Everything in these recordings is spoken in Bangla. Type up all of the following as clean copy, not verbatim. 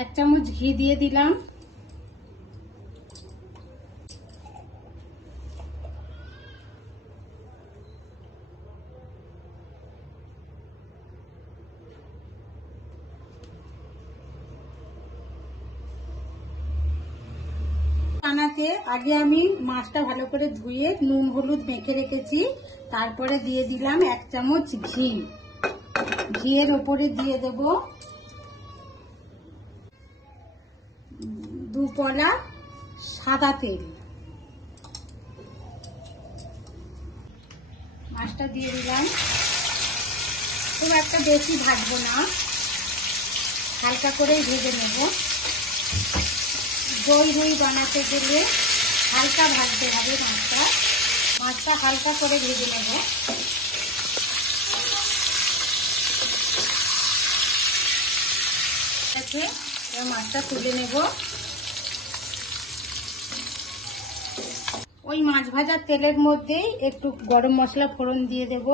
1 চামচ ঘি দিয়ে দিলাম। বানাতে আগে আমি মাছটা ভালো করে ধুয়ে নুন হলুদ মেখে রেখেছি, তারপরে দিয়ে দিলাম 1 চামচ ঘি। ঘিয়ের ওপরে দিয়ে দেব 2 পলা সাদা তেল। মাছটা দিয়ে দিলাম। খুব একটা বেশি ভাজবো না, হালকা করেই ভেজে নেব। দই রুই বানাতে গেলে হালকা ভাজতে হবে মাছটা হালকা করে ভেজে নেব। মাছটা তুলে নেব। ওই মাছ ভাজার তেলের মধ্যেই একটু গরম মশলা ফোড়ন দিয়ে দেব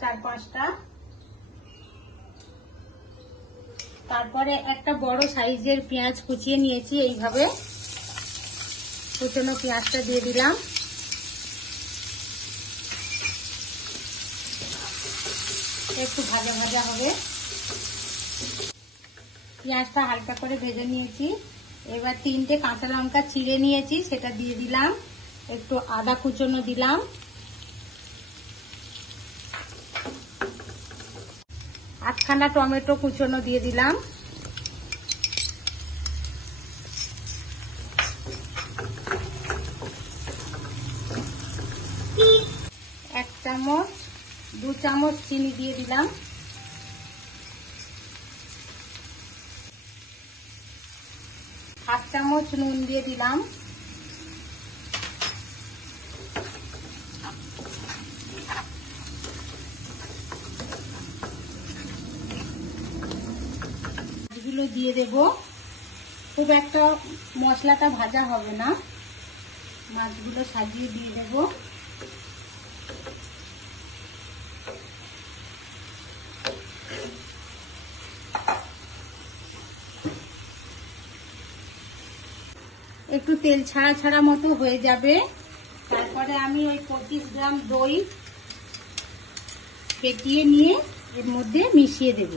4-5টা। তারপরে একটা বড় সাইজের পেঁয়াজ কুচিয়ে নিয়েছি, এইভাবে কুচনো পেঁয়াজটা দিয়ে দিলাম। একটু ভাজা ভাজা হবে। পেঁয়াজটা হালকা করে ভেজে নিয়েছি। এবার 3টে কাঁচা লঙ্কা চিড়ে নিয়েছি, সেটা দিয়ে দিলাম। একটু আদা কুচনো দিলাম। আধখানা টমেটো কুচনো দিয়ে দিলাম। 1 চামচ 2 চামচ চিনি দিয়ে দিলাম। হাফ চামচ নুন দিয়ে দিলাম। মাছগুলো দিয়ে দেব। খুব একটা মশলাটা ভাজা হবে না, মাছগুলো সাজিয়ে দিয়ে দেব। একটু তেল ছাড়া ছাড়া মতো হয়ে যাবে। তারপরে আমি ওই 25 গ্রাম দই ফেটিয়ে নিয়ে এর মধ্যে মিশিয়ে দেব।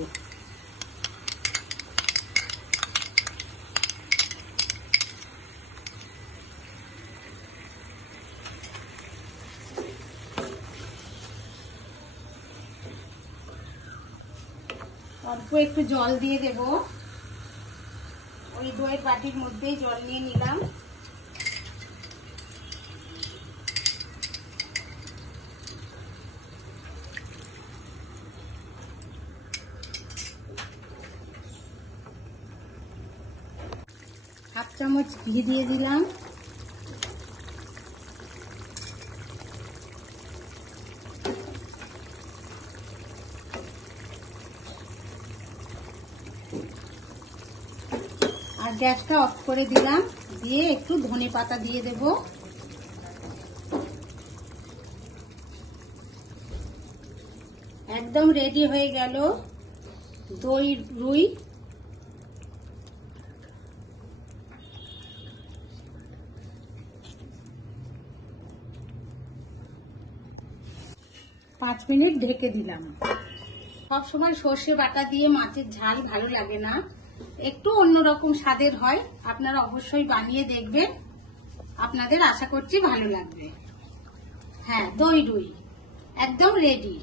অল্প একটু জল দিয়ে দেব। ওই দইয়ের বাটির মধ্যেই জল নিয়ে নিলাম। হাফ চামচ ঘি দিয়ে দিলাম। আর গ্যাসটা অফ করে দিলাম। দিয়ে একটু ধনে পাতা দিয়ে দেব। একদম রেডি হয়ে গেল দই রুই। পাঁচ মিনিট ঢেকে দিলাম। সবসময় সর্ষে বাটা দিয়ে মাছের ঝাল ভালো লাগে না, একটু অন্যরকম স্বাদের হয়। আপনারা অবশ্যই বানিয়ে দেখবেন, আপনাদের আশা করছি ভালো লাগবে। হ্যাঁ, দই রুই একদম রেডি।